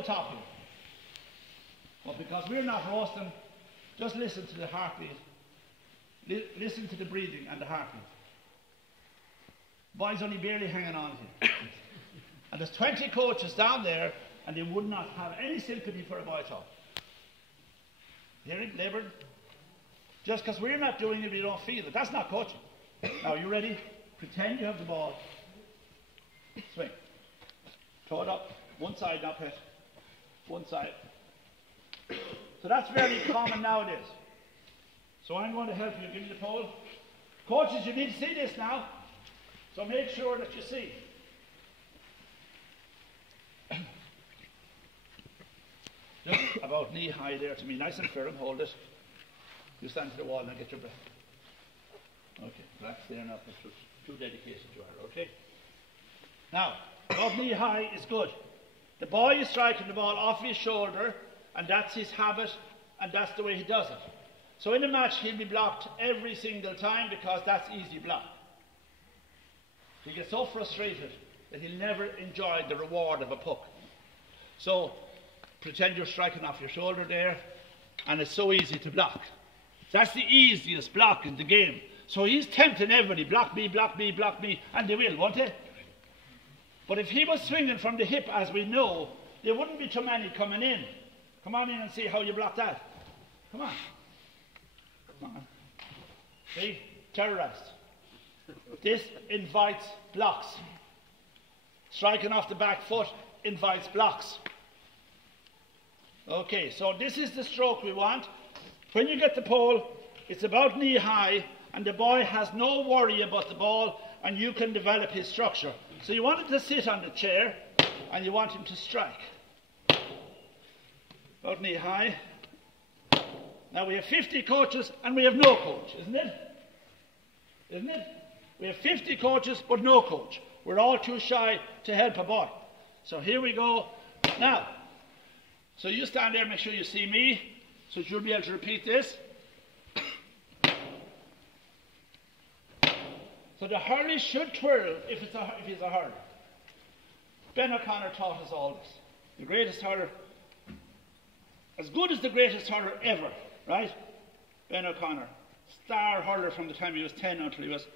the top here. But because we're not roasting, just listen to the heartbeat. Listen to the breathing and the heartbeat. Boy's only barely hanging on here. And there's 20 coaches down there, and they would not have any sympathy for a boy at all. Hearing, laboured? Just because we're not doing it, we don't feel it. That's not coaching. Now, you ready? Pretend you have the ball. Swing. Throw it up. One side, not hit. One side. So that's very common nowadays. So I'm going to help you. Give me the pole. Coaches, you need to see this now. So make sure that you see. Just about knee high there to me. Nice and firm. Hold it. You stand to the wall and get your breath. Okay, relax there now. Too dedicated you are. Okay. Now, about knee high is good. The boy is striking the ball off his shoulder, and that's his habit, and that's the way he does it. So in a match, he'll be blocked every single time because that's easy block. He gets so frustrated that he'll never enjoy the reward of a puck. So pretend you're striking off your shoulder there, and it's so easy to block. That's the easiest block in the game. So he's tempting everybody, block me, block me, block me, and they will, won't they? But if he was swinging from the hip, as we know, there wouldn't be too many coming in. Come on in and see how you block that. Come on. Come on. See? Terrorized. This invites blocks. Striking off the back foot invites blocks. Okay, so this is the stroke we want. When you get the pole, it's about knee high, and the boy has no worry about the ball, and you can develop his structure. So you want him to sit on the chair, and you want him to strike. About knee high. Now we have 50 coaches, and we have no coach, isn't it? Isn't it? We have 50 coaches, but no coach. We're all too shy to help a boy. So here we go. Now, so you stand there, make sure you see me, so you'll be able to repeat this. So the hurley should twirl if he's a hurler. Ben O'Connor taught us all this. The greatest hurler, as good as the greatest hurler ever, right? Ben O'Connor, star hurler from the time he was 10 until he was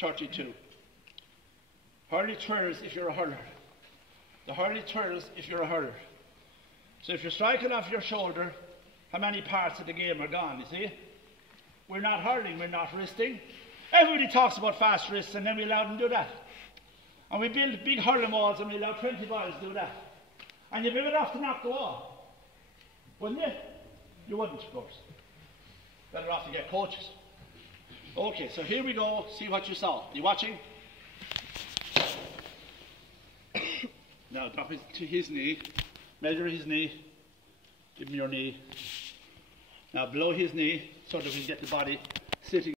32. Hurley twirls if you're a hurler. The hurley twirls if you're a hurler. So if you're striking off your shoulder, how many parts of the game are gone, you see? We're not hurling, we're not wristing. Everybody talks about fast wrists, and then we allow them to do that. And we build big hurling walls, and we allow 20 boys to do that. And you'd be better off to knock the wall. Wouldn't you? You wouldn't, of course. Better off to get coaches. Okay, so here we go. See what you saw. You watching? Now drop it to his knee. Measure his knee. Give him your knee. Now below his knee so that we get the body sitting.